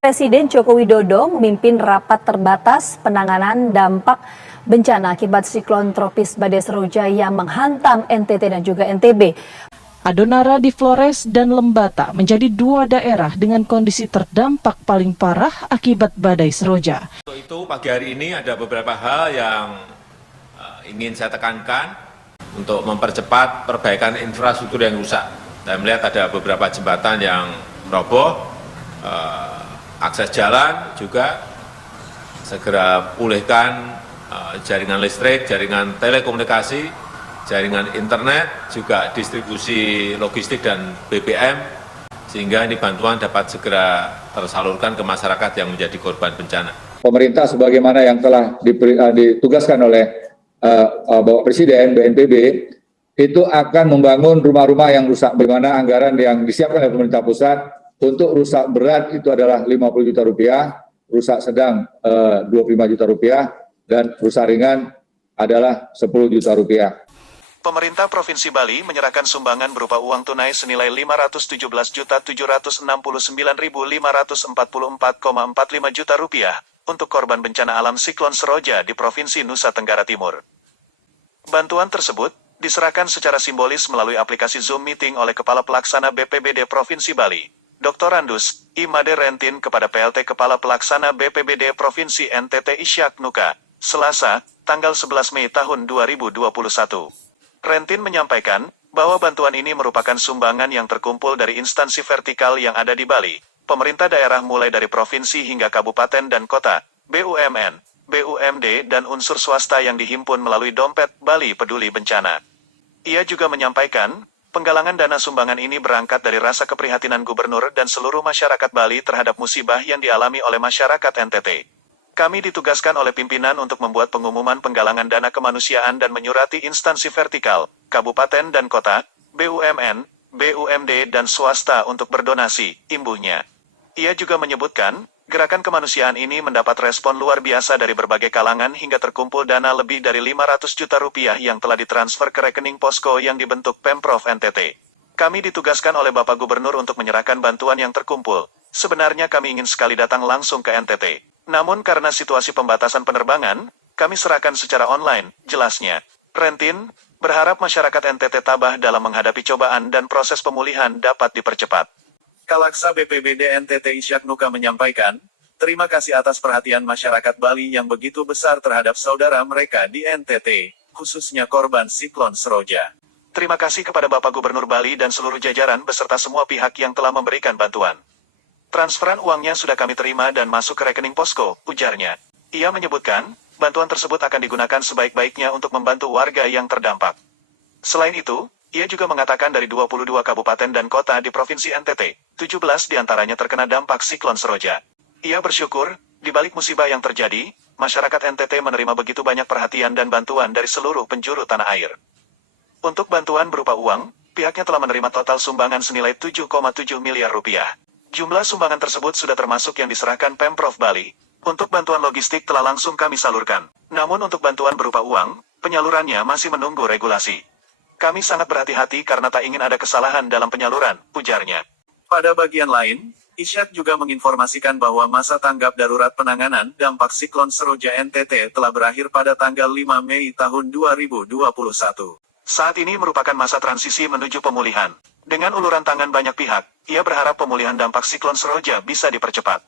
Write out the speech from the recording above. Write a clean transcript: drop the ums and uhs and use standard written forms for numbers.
Presiden Joko Widodo memimpin rapat terbatas penanganan dampak bencana akibat siklon tropis Badai Seroja yang menghantam NTT dan juga NTB. Adonara di Flores dan Lembata menjadi dua daerah dengan kondisi terdampak paling parah akibat Badai Seroja. Untuk itu pagi hari ini ada beberapa hal yang ingin saya tekankan untuk mempercepat perbaikan infrastruktur yang rusak. Saya melihat ada beberapa jembatan yang roboh, akses jalan juga segera pulihkan jaringan listrik, jaringan telekomunikasi, jaringan internet, juga distribusi logistik dan BBM, sehingga ini bantuan dapat segera tersalurkan ke masyarakat yang menjadi korban bencana. Pemerintah sebagaimana yang telah ditugaskan oleh Bapak Presiden, BNPB, itu akan membangun rumah-rumah yang rusak, bagaimana anggaran yang disiapkan oleh pemerintah pusat. Untuk rusak berat itu adalah 50 juta rupiah, rusak sedang 25 juta rupiah, dan rusak ringan adalah 10 juta rupiah. Pemerintah Provinsi Bali menyerahkan sumbangan berupa uang tunai senilai Rp517.769.544,45 juta rupiah untuk korban bencana alam siklon Seroja di Provinsi Nusa Tenggara Timur. Bantuan tersebut diserahkan secara simbolis melalui aplikasi Zoom Meeting oleh Kepala Pelaksana BPBD Provinsi Bali, Dr. Randus I. Made Rentin kepada PLT Kepala Pelaksana BPBD Provinsi NTT Ishak Nuka, Selasa, tanggal 11 Mei tahun 2021. Rentin menyampaikan bahwa bantuan ini merupakan sumbangan yang terkumpul dari instansi vertikal yang ada di Bali, pemerintah daerah mulai dari provinsi hingga kabupaten dan kota, BUMN, BUMD dan unsur swasta yang dihimpun melalui dompet Bali Peduli Bencana. Ia juga menyampaikan, penggalangan dana sumbangan ini berangkat dari rasa keprihatinan Gubernur dan seluruh masyarakat Bali terhadap musibah yang dialami oleh masyarakat NTT. Kami ditugaskan oleh pimpinan untuk membuat pengumuman penggalangan dana kemanusiaan dan menyurati instansi vertikal, kabupaten dan kota, BUMN, BUMD dan swasta untuk berdonasi, imbuhnya. Ia juga menyebutkan, gerakan kemanusiaan ini mendapat respon luar biasa dari berbagai kalangan hingga terkumpul dana lebih dari 500 juta rupiah yang telah ditransfer ke rekening posko yang dibentuk Pemprov NTT. Kami ditugaskan oleh Bapak Gubernur untuk menyerahkan bantuan yang terkumpul. Sebenarnya kami ingin sekali datang langsung ke NTT. Namun karena situasi pembatasan penerbangan, kami serahkan secara online, jelasnya. Rentin berharap masyarakat NTT tabah dalam menghadapi cobaan dan proses pemulihan dapat dipercepat. Kalaksa BPBD NTT Ishak Nuka menyampaikan, terima kasih atas perhatian masyarakat Bali yang begitu besar terhadap saudara mereka di NTT, khususnya korban siklon Seroja. Terima kasih kepada Bapak Gubernur Bali dan seluruh jajaran beserta semua pihak yang telah memberikan bantuan. Transferan uangnya sudah kami terima dan masuk ke rekening posko, ujarnya. Ia menyebutkan, bantuan tersebut akan digunakan sebaik-baiknya untuk membantu warga yang terdampak. Selain itu, ia juga mengatakan dari 22 kabupaten dan kota di Provinsi NTT, 17 diantaranya terkena dampak siklon Seroja. Ia bersyukur, di balik musibah yang terjadi, masyarakat NTT menerima begitu banyak perhatian dan bantuan dari seluruh penjuru tanah air. Untuk bantuan berupa uang, pihaknya telah menerima total sumbangan senilai 7,7 miliar rupiah. Jumlah sumbangan tersebut sudah termasuk yang diserahkan Pemprov Bali. Untuk bantuan logistik telah langsung kami salurkan. Namun untuk bantuan berupa uang, penyalurannya masih menunggu regulasi. Kami sangat berhati-hati karena tak ingin ada kesalahan dalam penyaluran, ujarnya. Pada bagian lain, Ishak juga menginformasikan bahwa masa tanggap darurat penanganan dampak siklon Seroja NTT telah berakhir pada tanggal 5 Mei tahun 2021. Saat ini merupakan masa transisi menuju pemulihan. Dengan uluran tangan banyak pihak, ia berharap pemulihan dampak siklon Seroja bisa dipercepat.